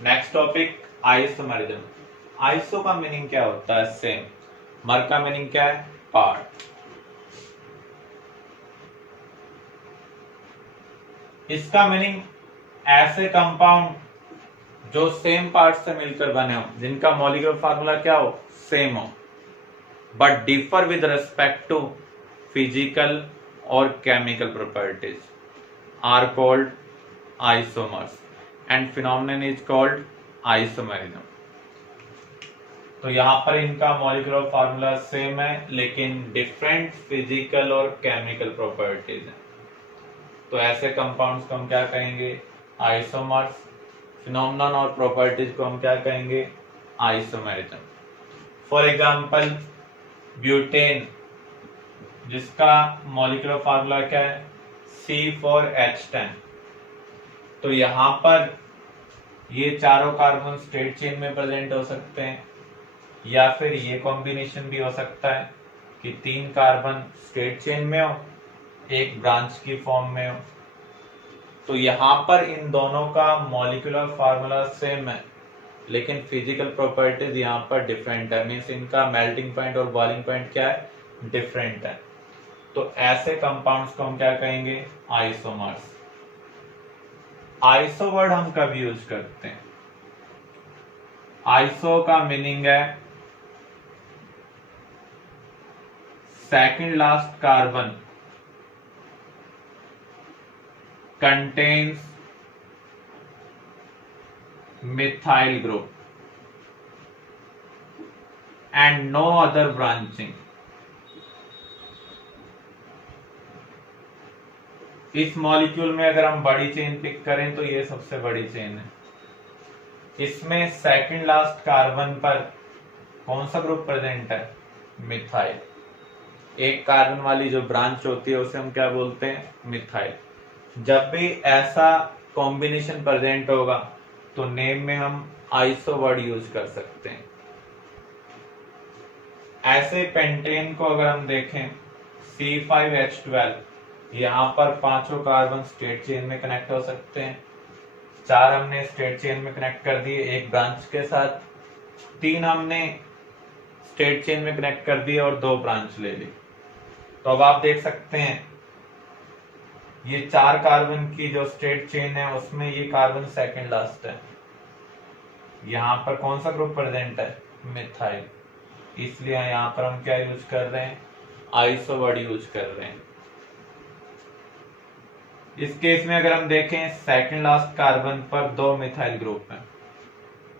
Next topic isomerism. Iso का meaning क्या होता है? सेम। मर का मीनिंग क्या है? पार्ट। इसका मीनिंग ऐसे कंपाउंड जो सेम पार्ट से मिलकर बने हो, जिनका मॉलिक्यूलर फार्मूला क्या हो? सेम हो, but differ with respect to physical और chemical properties are called isomers and phenomenon is called isomerism. तो यहां पर इनका मॉलिक्यूलर फार्मूला सेम है लेकिन डिफरेंट फिजिकल और केमिकल प्रॉपर्टीज है। तो ऐसे कंपाउंड्स को हम क्या कहेंगे? आइसोमर्स। फिनोमेनन और प्रॉपर्टीज को हम क्या कहेंगे? आइसोमेरिज्म। फॉर एग्जांपल ब्यूटेन, जिसका मॉलिक्यूलर फार्मूला क्या है? C4H10। तो यहां पर ये चारों कार्बन स्ट्रेट चेन में प्रेजेंट हो सकते हैं, या फिर ये कॉम्बिनेशन भी हो सकता है कि 3 कार्बन स्ट्रेट चेन में हो, एक ब्रांच की फॉर्म में हो। तो यहां पर इन दोनों का मॉलिक्यूलर फार्मूला सेम है लेकिन फिजिकल प्रॉपर्टीज यहां पर डिफरेंट है। मीन्स इनका मेल्टिंग पॉइंट और बॉइलिंग पॉइंट क्या है? डिफरेंट है। तो ऐसे कंपाउंड्स को हम क्या कहेंगे? आइसोमर्स। आइसो वर्ड हम कब यूज करते हैं? आइसो का मीनिंग है second last carbon contains methyl group and no other branching। इस मॉलिक्यूल में अगर हम बड़ी चेन पिक करें तो ये सबसे बड़ी चेन है। इसमें सेकंड लास्ट कार्बन पर कौन सा ग्रुप प्रेजेंट है? मिथाइल। एक कार्बन वाली जो ब्रांच होती है उसे हम क्या बोलते हैं? मिथाइल। जब भी ऐसा कॉम्बिनेशन प्रेजेंट होगा तो नेम में हम आइसो वर्ड यूज कर सकते हैं। ऐसे पेंटेन को अगर हम देखें C5H12, यहां पर पांचों कार्बन स्ट्रेट चेन में कनेक्ट हो सकते हैं। 4 हमने स्ट्रेट चेन में कनेक्ट कर दिए एक ब्रांच के साथ, 3 हमने स्ट्रेट चेन में कनेक्ट कर दिए और 2 ब्रांच ले ली। तो अब आप देख सकते हैं ये 4 कार्बन की जो स्ट्रेट चेन है उसमें ये कार्बन सेकंड लास्ट है। यहां पर कौन सा ग्रुप प्रेजेंट है? मिथाइल। इसलिए यहां पर हम क्या यूज कर रहे हैं? आइसो वर्ड यूज कर रहे हैं। इस केस में अगर हम देखें सेकंड लास्ट कार्बन पर 2 मिथाइल ग्रुप हैं।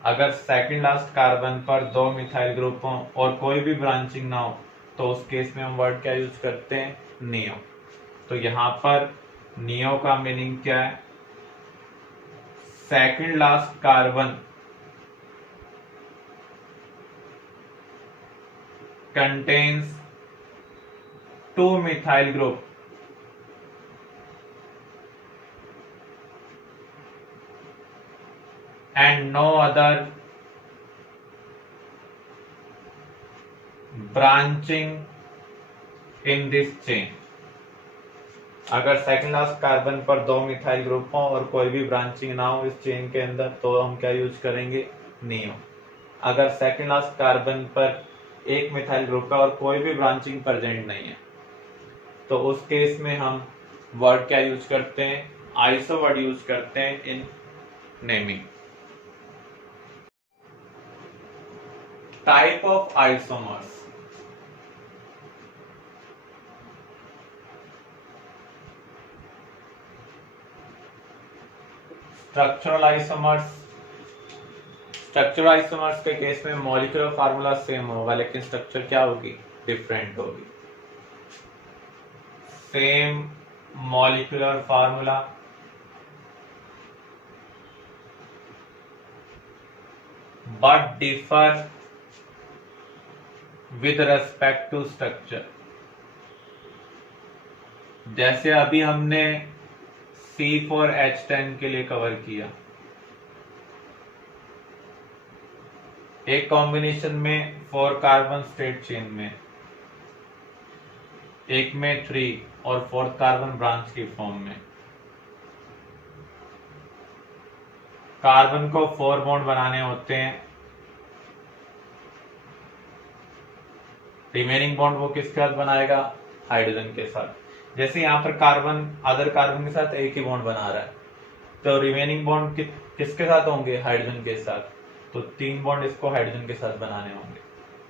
अगर सेकंड लास्ट कार्बन पर 2 मिथाइल ग्रुप हो और कोई भी ब्रांचिंग ना हो तो उस केस में हम वर्ड क्या यूज करते हैं? नियो। तो यहां पर नियो का मीनिंग क्या है? Second last carbon contains 2 methyl group and no other branching in this chain। अगर सेकंड लास्ट कार्बन पर 2 मिथाइल ग्रुप हो और कोई भी ब्रांचिंग ना हो इस चेन के अंदर तो हम क्या यूज करेंगे? नियो। अगर सेकंड लास्ट कार्बन पर एक मिथाइल ग्रुप है और कोई भी ब्रांचिंग प्रेजेंट नहीं है तो उस केस में हम वर्ड क्या यूज करते हैं? आइसो वर्ड यूज करते हैं in naming. Type of isomers. Structural isomers. Structural isomers के केस में मॉलिक्यूलर फार्मूला सेम होगा लेकिन स्ट्रक्चर क्या होगी? डिफरेंट होगी। Same molecular formula but differ with respect to structure. जैसे अभी हमने C4H10 के लिए कवर किया, एक कॉम्बिनेशन में 4 कार्बन स्ट्रेट चेन में, एक में 3 और 4th कार्बन ब्रांच की फॉर्म में। कार्बन को 4 बॉन्ड बनाने होते हैं, रिमेनिंग बॉन्ड वो किसके साथ बनाएगा, हाइड्रोजन के साथ। जैसे यहाँ पर कार्बन अदर कार्बन के साथ एक ही बॉन्ड बना रहा है, तो रिमेनिंग बॉन्ड किसके साथ होंगे, हाइड्रोजन के साथ। तो 3 बॉन्ड इसको हाइड्रोजन के साथ बनाने होंगे।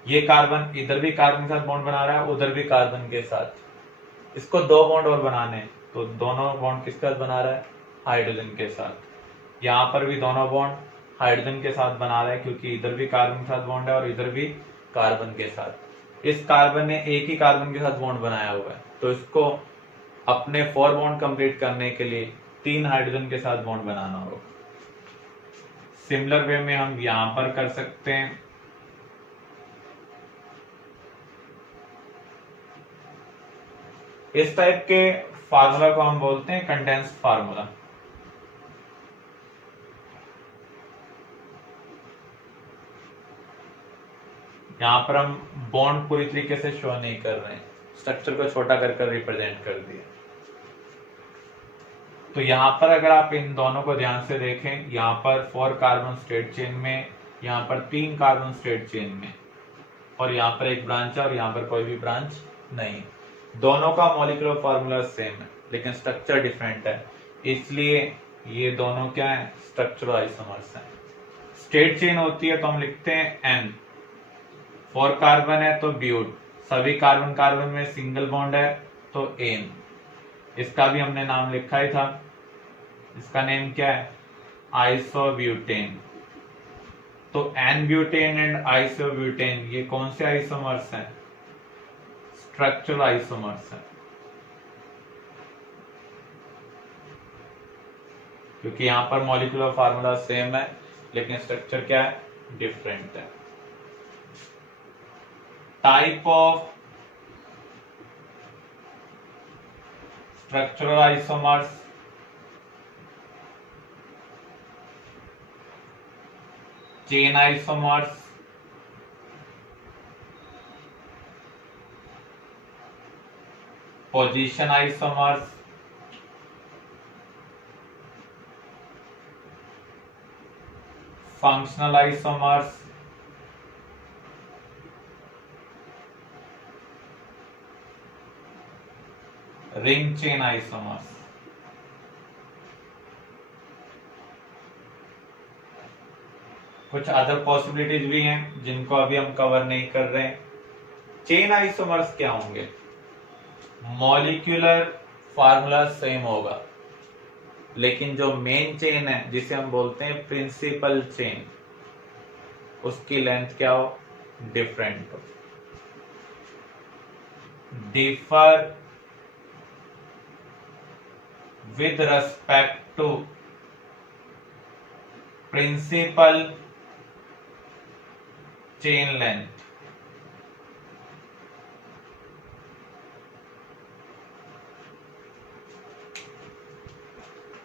ये कार्बन इधर भी कार्बन के साथ बॉन्ड बना रहा है, उधर भी कार्बन के साथ। इसको 2 बॉन्ड और बनाने, तो दोनों बॉन्ड किसके साथ बना रहा है, हाइड्रोजन के साथ। यहाँ पर भी दोनों बॉन्ड हाइड्रोजन के साथ बना रहा है, क्योंकि इधर भी कार्बन के साथ बॉन्ड है और इधर भी कार्बन के साथ। इस कार्बन ने एक ही कार्बन के साथ बॉन्ड बनाया हुआ है, तो इसको अपने 4 बॉन्ड कंप्लीट करने के लिए 3 हाइड्रोजन के साथ बॉन्ड बनाना होगा। सिमिलर वे में हम यहां पर कर सकते हैं। इस टाइप के फार्मूला को हम बोलते हैं कंडेंस्ड फार्मूला। यहां पर हम बॉन्ड पूरी तरीके से शो नहीं कर रहे हैं, स्ट्रक्चर को छोटा कर रिप्रेजेंट कर दिया। तो यहां पर अगर आप इन दोनों को ध्यान से देखें, यहां पर 4 कार्बन स्ट्रेट चेन में, यहां पर 3 कार्बन स्ट्रेट चेन में, और यहां पर एक ब्रांच है और यहां पर कोई भी ब्रांच नहीं। दोनों का मॉलिक्यूलर फार्मूला सेम है लेकिन स्ट्रक्चर डिफरेंट है, इसलिए ये दोनों क्या है, स्ट्रक्चरल आइसोमर्स हैं। स्ट्रेट चेन होती है तो हम लिखते हैं N, 4 कार्बन है तो ब्यूट, सभी कार्बन कार्बन में सिंगल बॉन्ड है तो एन। इसका भी हमने नाम लिखा ही था, इसका नेम क्या है, आइसोब्यूटेन। तो एन ब्यूटेन एंड आइसोब्यूटेन ये कौन से आइसोमर्स हैं, स्ट्रक्चरल आइसोमर्स हैं, क्योंकि यहां पर मॉलिक्यूलर फार्मूला सेम है लेकिन स्ट्रक्चर क्या है, डिफरेंट है। Type of structural isomers, chain isomers, position isomers, functional isomers, ring chain isomers. कुछ अदर पॉसिबिलिटीज भी हैं जिनको अभी हम कवर नहीं कर रहे हैं। चेन आइसोमर्स क्या होंगे, मॉलिक्यूलर फार्मूला सेम होगा लेकिन जो मेन चेन है जिसे हम बोलते हैं प्रिंसिपल चेन, उसकी लेंथ क्या हो, डिफरेंट हो। Differ with respect to principal chain length।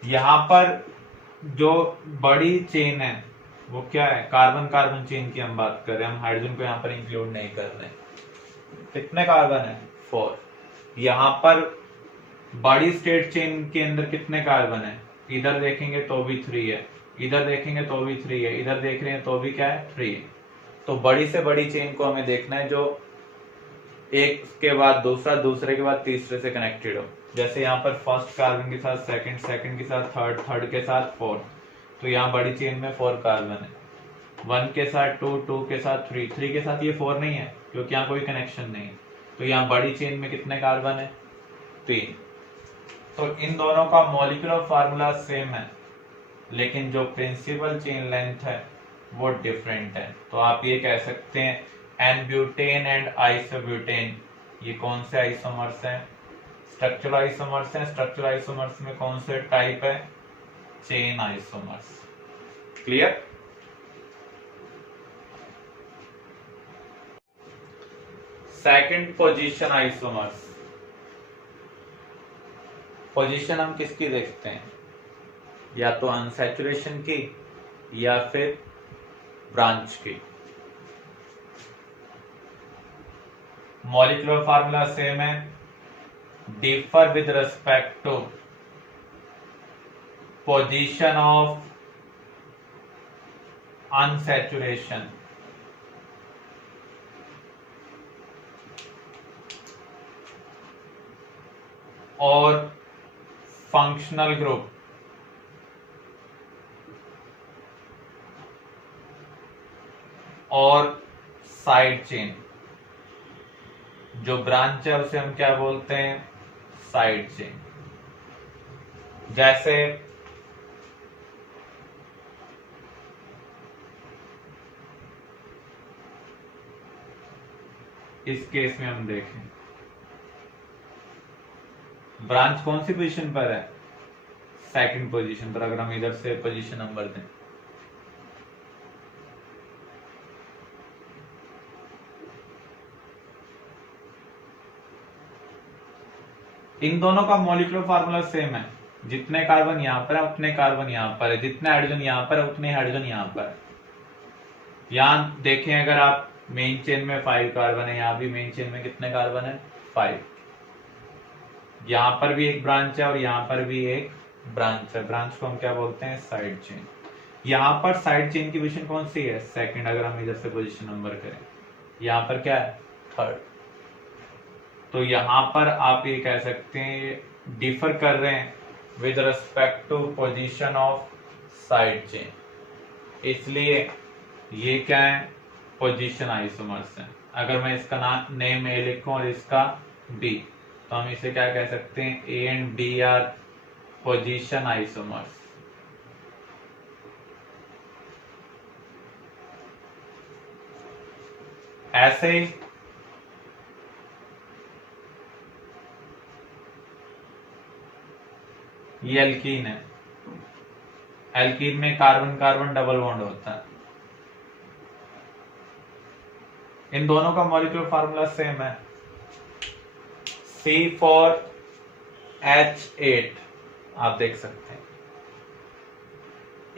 यहां पर जो बड़ी चेन है वो क्या है, कार्बन कार्बन चेन की हम बात कर रहे हैं, हम हाइड्रोजन को यहां पर इंक्लूड नहीं कर रहे। कितने कार्बन है, 4। यहां पर बड़ी स्टेट चेन के अंदर कितने कार्बन है, इधर देखेंगे तो भी 3 है, इधर देखेंगे तो भी 3 है, इधर देख रहे हैं तो भी क्या है, 3 है। तो बड़ी से बड़ी चेन को हमें देखना है जो एक के बाद दूसरा, दूसरे के बाद तीसरे से कनेक्टेड हो। जैसे यहाँ पर फर्स्ट कार्बन के साथ सेकंड, सेकंड के साथ थर्ड, थर्ड के साथ फोर्थ, तो यहाँ बड़ी चेन में 4 कार्बन है। 1 के साथ 2, 2 के साथ 3, 3 के साथ ये 4 नहीं है क्योंकि यहाँ कोई कनेक्शन नहीं है। तो यहाँ बड़ी चेन में कितने कार्बन है, 3। तो इन दोनों का मॉलिक्यूलर फार्मूला सेम है लेकिन जो प्रिंसिपल चेन लेंथ है वो डिफरेंट है। तो आप ये कह सकते हैं एन ब्यूटेन एंड आइसोब्यूटेन ये कौन से आइसोमर्स हैं, स्ट्रक्चरल आइसोमर्स हैं। स्ट्रक्चरल आइसोमर्स में कौन से टाइप है, chain isomers. Clear. Second, position isomers. Position हम किसकी देखते हैं, या तो अनसैचुरेशन की या फिर ब्रांच की। मॉलिक्यूलर फार्मूला सेम है, differ with respect to position of unsaturation और फंक्शनल ग्रुप और साइड चेन। जो ब्रांच है उसे हम क्या बोलते हैं, साइड चेन। जैसे इस केस में हम देखें, ब्रांच कौन सी पोजीशन पर है, सेकंड पोजीशन पर। अगर हम इधर से पोजीशन नंबर दें, इन दोनों का मॉलिक्यूलर फार्मूला सेम है। जितने कार्बन यहां पर है उतने कार्बन यहां पर है, जितने हाइड्रोजन यहां पर है उतने हाइड्रोजन यहां पर है। यहां देखें, अगर आप मेन चेन में 5 कार्बन है, यहां भी मेन चेन में कितने कार्बन है, 5। यहां पर भी एक ब्रांच है और यहां पर भी एक ब्रांच है। ब्रांच को हम क्या बोलते हैं, साइड चेन। यहां पर साइड चेन की पोजीशन कौन सी है, सेकंड। अगर हम इधर से पोजीशन नंबर करें, यहां पर क्या है, थर्ड। तो यहां पर आप ये कह सकते हैं डिफर कर रहे हैं with respect to position of side chain, इसलिए ये क्या है, पोजीशन आइसोमर्स है। अगर मैं इसका नेम ए लिखूं और इसका बी, तो हम इसे क्या कह सकते हैं, A and B are position isomers. ऐसे ही ये एल्कीन है। एल्कीन में कार्बन कार्बन डबल बॉन्ड होता है। इन दोनों का मॉलिक्यूलर फार्मूला सेम है, C4H8। आप देख सकते हैं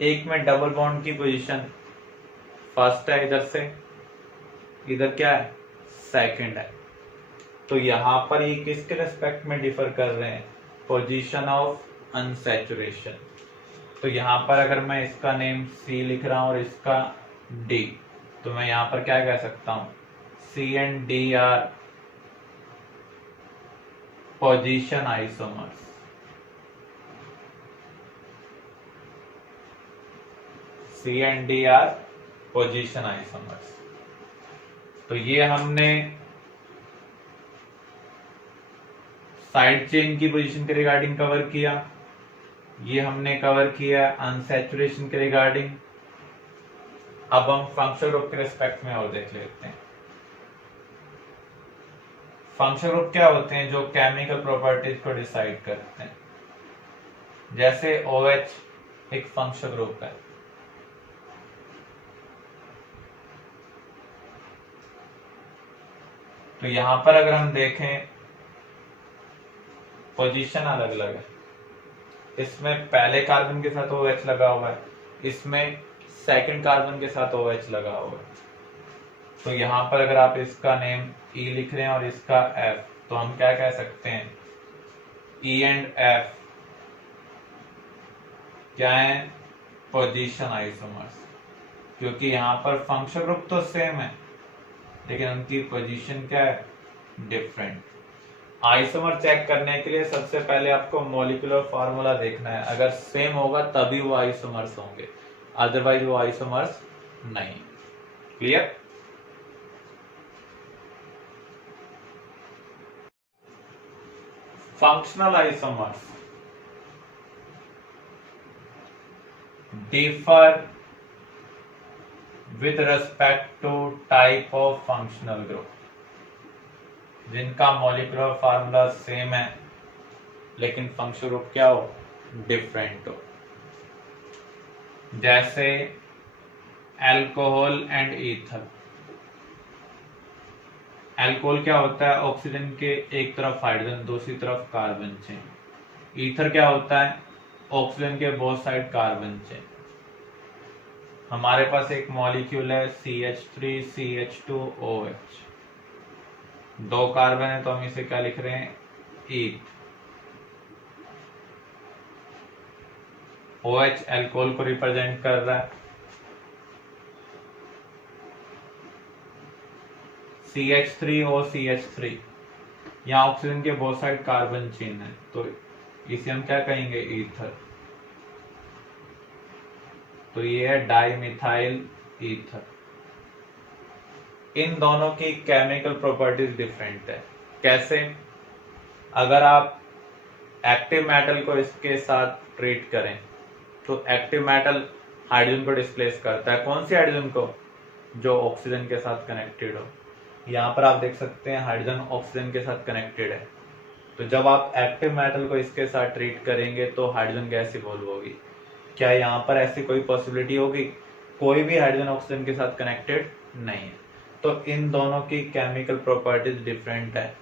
एक में डबल बॉन्ड की पोजीशन फर्स्ट है, इधर से इधर क्या है, सेकंड है। तो यहां पर ये किसके रेस्पेक्ट में डिफर कर रहे हैं, पोजीशन ऑफ अनसैचुरेशन। तो यहां पर अगर मैं इसका नेम C लिख रहा हूं और इसका D, तो मैं यहां पर क्या कह सकता हूं, C and D are position isomers. C and D are position isomers. तो ये हमने साइड चेन की पोजीशन के रिगार्डिंग कवर किया, ये हमने कवर किया अनसैचुरेशन के रिगार्डिंग। अब हम फंक्शनल ग्रुप के रिस्पेक्ट में और देख लेते हैं। फंक्शनल ग्रुप क्या होते हैं, जो केमिकल प्रॉपर्टीज को डिसाइड करते हैं। जैसे OH एक फंक्शनल ग्रुप है। तो यहां पर अगर हम देखें, पोजीशन अलग अलग है। इसमें पहले कार्बन के साथ OH लगा हुआ है, इसमें सेकंड कार्बन के साथ OH लगा हुआ है। तो यहां पर अगर आप इसका नेम E लिख रहे हैं और इसका F, तो हम क्या कह सकते हैं, E एंड F क्या है, पोजीशन आइसोमर्स। क्योंकि यहां पर फंक्शनल ग्रुप तो सेम है लेकिन उनकी पोजीशन क्या है, डिफरेंट। आइसोमर चेक करने के लिए सबसे पहले आपको मॉलिक्यूलर फार्मूला देखना है। अगर सेम होगा तभी वो आइसोमर्स होंगे, अदरवाइज वो आइसोमर्स नहीं। Clear. Functional isomers differ with respect to type of functional group, जिनका मॉलिक्यूलर फार्मूला सेम है लेकिन फंक्शनल ग्रुप क्या हो, डिफरेंट हो। जैसे अल्कोहल एंड ईथर। अल्कोहल क्या होता है, ऑक्सीजन के एक तरफ हाइड्रोजन, दूसरी तरफ कार्बन चेन। ईथर क्या होता है, ऑक्सीजन के बोथ साइड कार्बन चेन। हमारे पास एक मॉलिक्यूल है CH3CH2OH, 2 कार्बन है तो हम इसे क्या लिख रहे हैं, ईथ। OH अल्कोहल को रिप्रेजेंट कर रहा है, CH3OCH3, यहाँ ऑक्सीजन के बोथ साइड कार्बन चेन है, तो इसे हम क्या कहेंगे, ईथर। तो ये है डाइमिथाइल ईथर। इन दोनों की केमिकल प्रॉपर्टीज डिफरेंट है। कैसे? अगर आप एक्टिव मेटल को इसके साथ ट्रीट करें तो एक्टिव मेटल हाइड्रोजन को डिस्प्लेस करता है। कौन सी हाइड्रोजन को? जो ऑक्सीजन के साथ कनेक्टेड हो। यहाँ पर आप देख सकते हैं हाइड्रोजन ऑक्सीजन के साथ कनेक्टेड है। तो जब आप एक्टिव मेटल को इसके साथ ट्रीट करेंगे तो हाइड्रोजन गैस इवॉल्व होगी। क्या यहाँ पर ऐसी कोई पॉसिबिलिटी होगी? कोई भी हाइड्रोजन ऑक्सीजन के साथ कनेक्टेड नहीं है। तो इन दोनों की केमिकल प्रॉपर्टीज डिफरेंट है,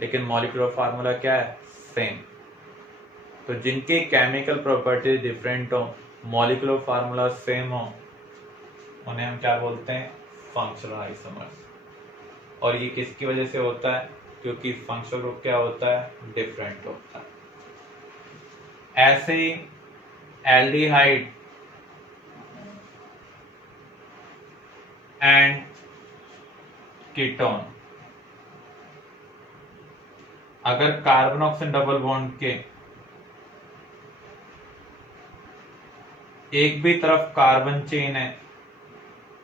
लेकिन मॉलिक्यूलर फार्मूला क्या है? सेम। तो जिनकी केमिकल प्रॉपर्टीज डिफरेंट हो, मॉलिक्यूलर फार्मूला सेम हो, उन्हें हम क्या बोलते हैं? Functional isomers. और ये किसकी वजह से होता है? क्योंकि फंक्शनल ग्रुप क्या होता है? डिफरेंट होता है। ऐसे ही एल्डिहाइड एंड कीटोन, अगर कार्बन ऑक्सीजन डबल बॉन्ड के एक भी तरफ कार्बन चेन है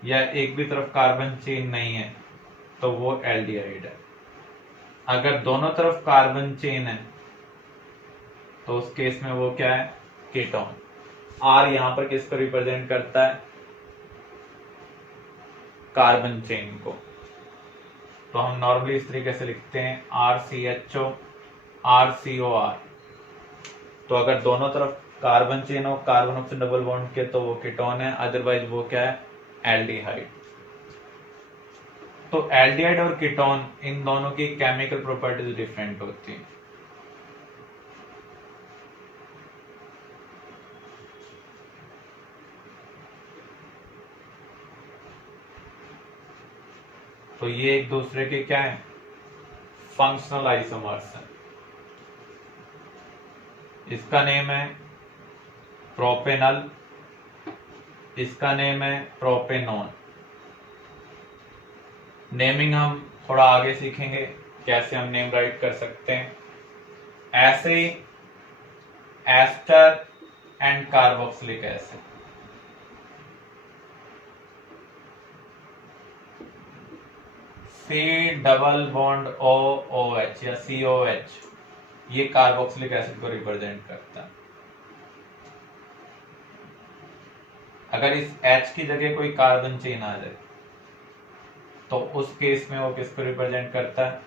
या एक भी तरफ कार्बन चेन नहीं है तो वो एल्डिहाइड है। अगर दोनों तरफ कार्बन चेन है तो उस केस में वो क्या है? कीटोन। आर यहां पर किसको रिप्रेजेंट करता है? कार्बन चेन को। तो हम नॉर्मली इस तरीके से लिखते हैं RCHO RCOR। तो अगर दोनों तरफ कार्बन चेन हो, कार्बन ऑक्सीजन डबल बॉन्ड के, तो वो कीटोन है, अदरवाइज वो क्या है? एल्डिहाइड। तो एल्डिहाइड और कीटोन, इन दोनों की केमिकल प्रॉपर्टीज डिफरेंट होती है। तो ये एक दूसरे के क्या है? फंक्शनल आइसोमर्स हैं। इसका नेम है प्रोपेनल, इसका नेम है प्रोपेनॉन। नेमिंग हम थोड़ा आगे सीखेंगे कैसे हम नेम राइट कर सकते हैं। ऐसे ही ester and carboxylic acid, C double bond OOH या COH, ये कार्बोक्सिलिक एसिड को रिप्रेजेंट करता है। अगर इस H की जगह कोई कार्बन चेन आ जाए तो उस केस में वो किसको रिप्रेजेंट करता है?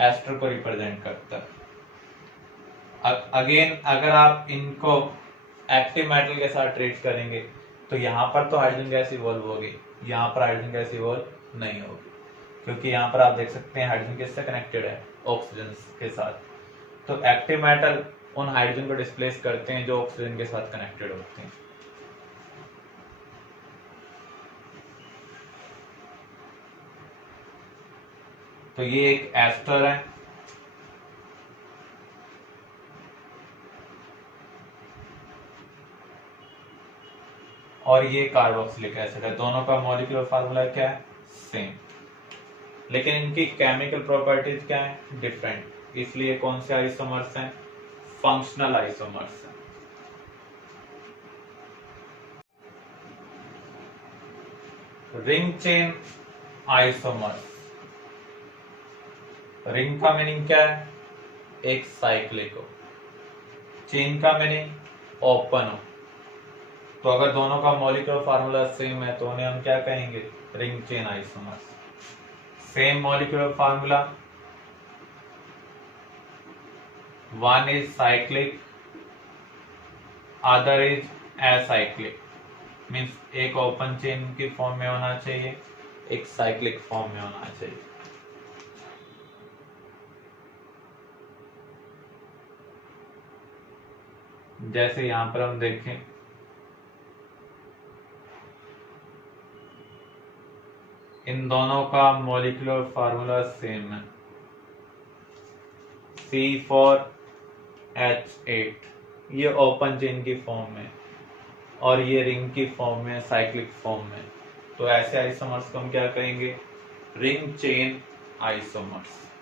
एस्टर को रिप्रेजेंट करता है। अगेन अगर आप इनको एक्टिव मेटल के साथ ट्रीट करेंगे तो यहाँ पर तो हाइड्रोजन गैस इवॉल्व होगी, यहाँ पर हाइड्रोजन गैस इवॉल्व नहीं होगी, क्योंकि यहाँ पर आप देख सकते हैं हाइड्रोजन किससे कनेक्टेड है? ऑक्सीजन के साथ। तो एक्टिव मेटल उन हाइड्रोजन को डिस्प्लेस करते हैं जो ऑक्सीजन के साथ कनेक्टेड होते हैं। तो ये एक एस्टर है, और ये कार्बोक्सिलिक एसिड है। दोनों का मॉलिक्यूलर फार्मूला क्या है? सेम, लेकिन इनकी केमिकल प्रॉपर्टीज क्या है? डिफरेंट। इसलिए कौन से आइसोमर्स हैं? फंक्शनल आइसोमर्स हैं। रिंग चेन आइसोमर्स, रिंग का मीनिंग क्या है? एक साइक्लिक हो। चेन का मीनिंग ओपन हो। तो अगर दोनों का मॉलिक्यूलर फार्मूला सेम है तो उन्हें हम क्या कहेंगे? Ring chain isomers. Same molecular formula, one is cyclic, other is acyclic. Means एक ओपन चेन की फॉर्म में होना चाहिए, एक साइक्लिक फॉर्म में होना चाहिए। जैसे यहां पर हम देखें, इन दोनों का मॉलिक्यूलर फार्मूला सेम है, C4H8। ये ओपन चेन की फॉर्म में और ये रिंग की फॉर्म में, साइक्लिक फॉर्म में। तो ऐसे आइसोमर्स को हम क्या कहेंगे? Ring chain isomers.